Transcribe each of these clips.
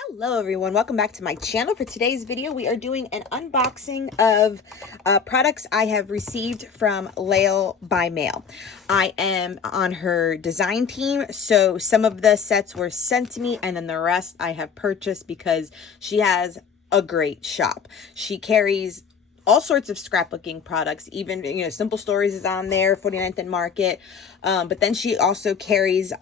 Hello everyone, welcome back to my channel. For today's video, we are doing an unboxing of products I have received from Layle by mail. I am on her design team, so some of the sets were sent to me and then the rest I have purchased because she has a great shop. She carries all sorts of scrapbooking products, even, Simple Stories is on there, 49th and Market, but then she also carries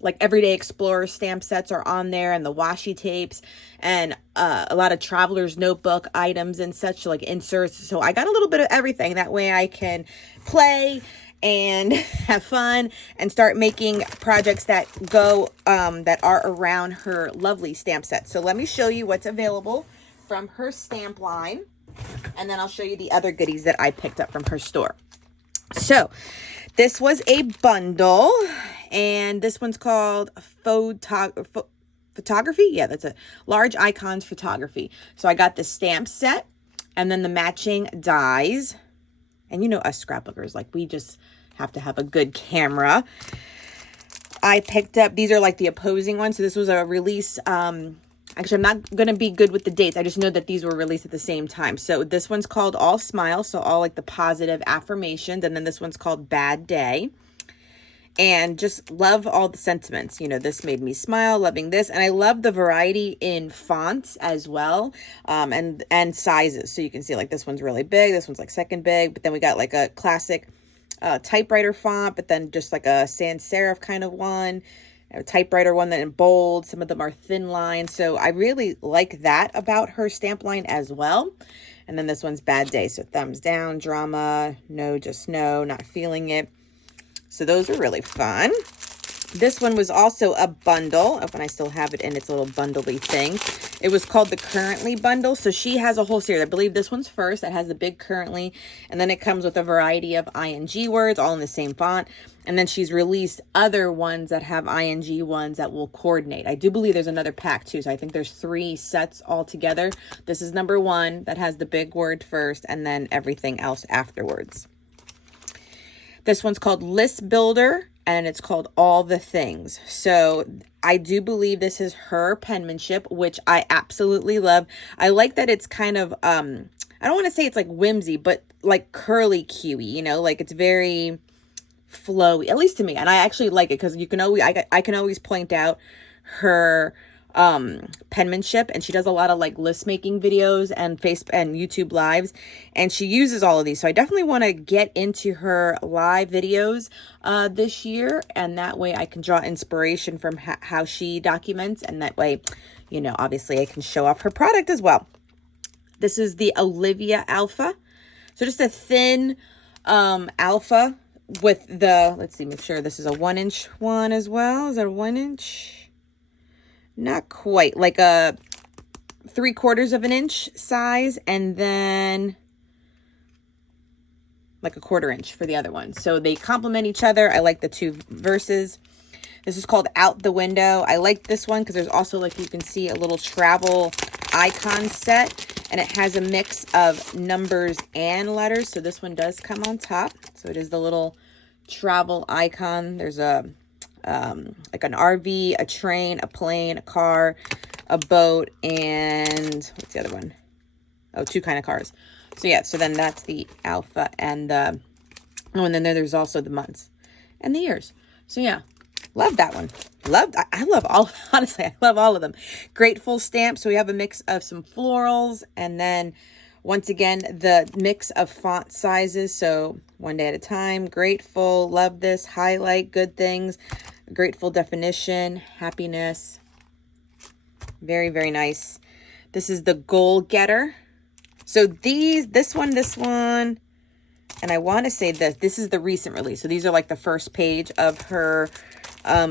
like Everyday Explorer stamp sets are on there, and the washi tapes, and a lot of traveler's notebook items and such, like inserts. So I got a little bit of everything. That way I can play and have fun and start making projects that go that are around her lovely stamp set. So let me show you what's available from her stamp line, and then I'll show you the other goodies that I picked up from her store. So this was a bundle, and this one's called Photography. Yeah, that's a Large Icons Photography. So I got the stamp set and then the matching dies. And you know us scrapbookers, like we just have to have a good camera. I picked up, these are like the opposing ones. So this was a release. Actually, I'm not going to be good with the dates. I just know that these were released at the same time. So this one's called All Smile. So all like the positive affirmations. And then this one's called Bad Day. And just love all the sentiments. You know, this made me smile, loving this. And I love the variety in fonts as well, and sizes. So you can see like this one's really big. This one's like second big. But then we got like a classic typewriter font, but then just like a sans serif kind of one. A typewriter one that in bold. Some of them are thin lines. So I really like that about her stamp line as well. And then this one's Bad Day. So thumbs down, drama, no, just no, not feeling it. So those are really fun. This one was also a bundle, and I still have it in its little bundly thing. It was called the Currently bundle. So she has a whole series. I believe this one's first. That has the big Currently. And then it comes with a variety of ing words, all in the same font. And then she's released other ones that have ing ones that will coordinate. I do believe there's another pack too. So I think there's 3 sets all together. This is number 1 that has the big word first and then everything else afterwards. This one's called List Builder, and it's called All the Things. So I do believe this is her penmanship, which I absolutely love. I like that it's kind of, I don't want to say it's like whimsy, but like curly cuey, you know, like it's very flowy, at least to me. And I actually like it because you can always, I can always point out her penmanship, and she does a lot of like list making videos and Facebook and YouTube lives, and she uses all of these. So I definitely want to get into her live videos this year, and that way I can draw inspiration from how she documents, and that way, you know, obviously I can show off her product as well. This is the Olivia Alpha. So just a thin alpha with the, let's see, make sure this is a 1-inch one as well. Is that a 1-inch? Not quite, like a 3/4 of an inch size, and then like a 1/4 inch for the other one. So they complement each other. I like the 2 verses. This is called Out the Window. I like this one because there's also, like you can see, a little travel icon set, and it has a mix of numbers and letters. So this one does come on top. So it is the little travel icon. There's a like an RV, a train, a plane, a car, a boat, and what's the other one? Oh, 2 kind of cars. So yeah, so then that's the alpha and the, oh, and then there's also the months and the years. So yeah, love that one. I love all, honestly, I love all of them. Grateful stamp. So we have a mix of some florals, and then once again, the mix of font sizes. So One Day at a Time, Grateful, love this, Highlight, Good Things, Grateful Definition, Happiness. Very, very nice. This is the Goal Getter. So this one, and I want to say this is the recent release. So these are like the first page of her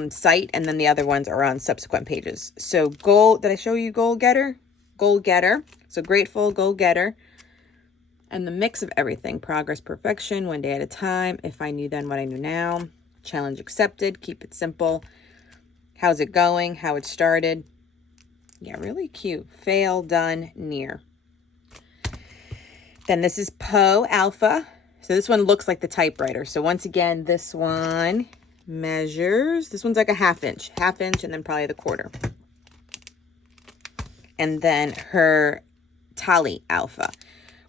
site, and then the other ones are on subsequent pages. So did I show you Goal Getter? Goal Getter. So Grateful, Goal Getter. And the mix of everything. Progress, Perfection, One Day at a Time, If I Knew Then What I Knew Now, Challenge Accepted, Keep It Simple, How's It Going, How It Started. Yeah, really cute. Fail, Done, Near. Then this is Poe Alpha. So this one looks like the typewriter. So once again, this one measures, this one's like a 1/2 inch, and then probably the 1/4. and then her Tali Alpha,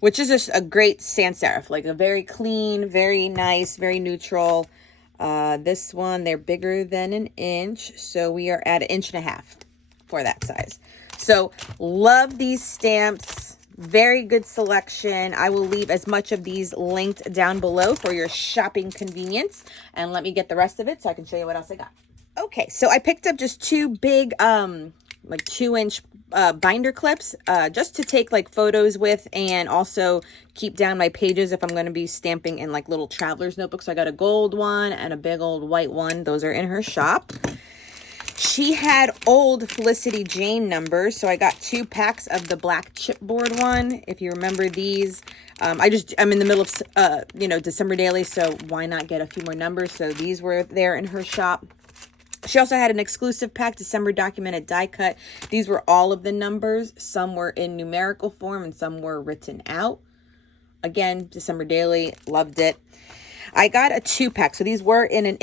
which is just a great sans serif, like a very clean, very nice, very neutral. This one, they're bigger than an inch, so we are at 1.5 inches for that size. So love these stamps. Very good selection. I will leave as much of these linked down below for your shopping convenience. And let me get the rest of it so I can show you what else I got. Okay, so I picked up just 2 big, like 2-inch binder clips, just to take like photos with, and also keep down my pages if I'm going to be stamping in like little traveler's notebooks. So I got a gold one and a big old white one. Those are in her shop. She had old Felicity Jane numbers, so I got 2 packs of the black chipboard one. If you remember these, I'm in the middle of, you know, December daily, so why not get a few more numbers? So these were there in her shop. She also had an exclusive pack, December documented die cut. These were all of the numbers. Some were in numerical form and some were written out. Again, December daily, loved it. I got a 2-pack, so these were in an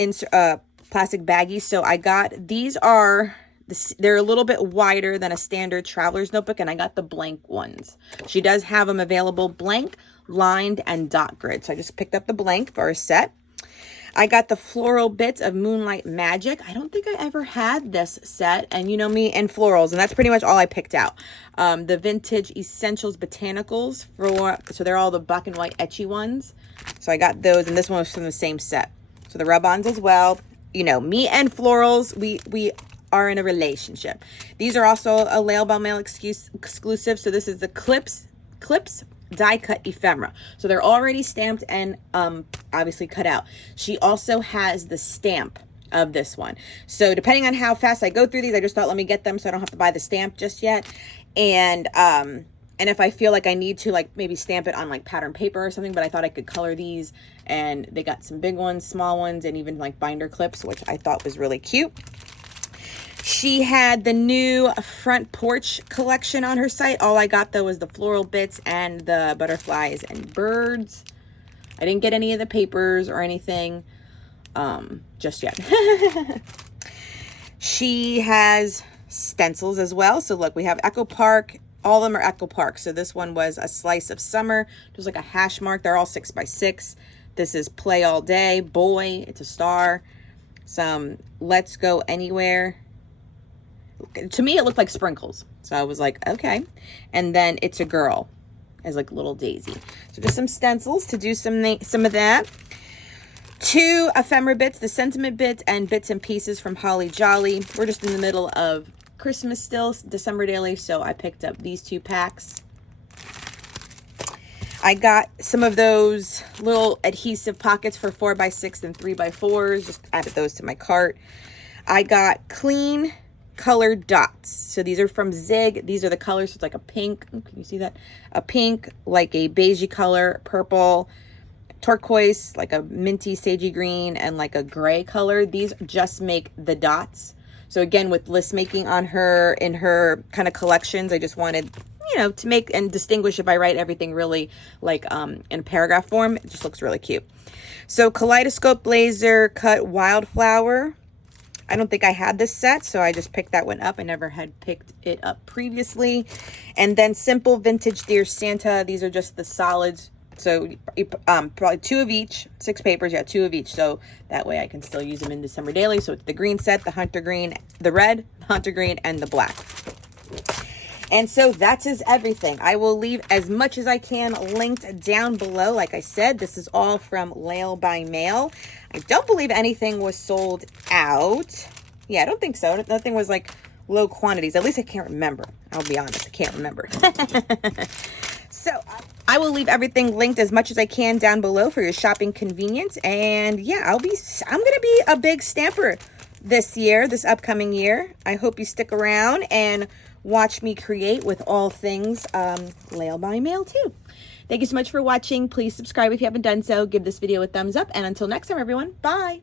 plastic baggie. So I got, they're a little bit wider than a standard traveler's notebook, and I got the blank ones. She does have them available blank, lined, and dot grid. So I just picked up the blank for a set. I got the floral bits of Moonlight Magic. I don't think I ever had this set, and you know me and florals, and that's pretty much all I picked out. The Vintage Essentials Botanicals, so they're all the black and white etchy ones. So I got those, and this one was from the same set. So the rub-ons as well. You know, me and florals, we are in a relationship. These are also a Layle by Mail exclusive. So this is the Clips die cut ephemera. So they're already stamped and obviously cut out. She also has the stamp of this one. So depending on how fast I go through these, I just thought let me get them so I don't have to buy the stamp just yet. And if I feel like I need to, like maybe stamp it on like pattern paper or something, but I thought I could color these, and they got some big ones, small ones, and even like binder clips, which I thought was really cute. She had the new front porch collection on her site. All I got though was the floral bits and the butterflies and birds. I didn't get any of the papers or anything just yet. She has stencils as well. So look, we have Echo Park. All of them are Echo Park. So this one was a slice of summer. There's like a hash mark. They're all 6x6. This is Play All Day. Boy, it's a star. Some Let's Go Anywhere. To me, it looked like sprinkles. So I was like, okay. And then It's a Girl as like little daisy. So just some stencils to do some of that. 2 ephemera bits, the sentiment bits and bits and pieces from Holly Jolly. We're just in the middle of Christmas still, December daily, so I picked up these 2 packs. I got some of those little adhesive pockets for 4x6 and 3x4s. Just added those to my cart. I got clean colored dots. So these are from Zig. These are the colors. So it's like a pink. Oh, can you see that? A pink, like a beigey color, purple, turquoise, like a minty sagey green, and like a gray color. These just make the dots. So again, with list making on her, in her kind of collections, I just wanted, you know, to make and distinguish if I write everything really like in a paragraph form. It just looks really cute. So Kaleidoscope Laser Cut Wildflower. I don't think I had this set, so I just picked that one up. I never had picked it up previously. And then Simple Vintage Dear Santa. These are just the solids. So probably 2 of each, 6 papers, yeah, 2 of each. So that way I can still use them in December daily. So it's the green set, the hunter green, the red, the hunter green, and the black. And so that is everything. I will leave as much as I can linked down below. Like I said, this is all from Layle by Mail. I don't believe anything was sold out. Yeah, I don't think so. Nothing was like low quantities. At least I can't remember. I'll be honest, I can't remember. So I will leave everything linked as much as I can down below for your shopping convenience. And yeah, I'm going to be a big stamper this upcoming year. I hope you stick around and watch me create with all things Layle by Mail too. Thank you so much for watching. Please subscribe if you haven't done so. Give this video a thumbs up. And until next time, everyone, bye.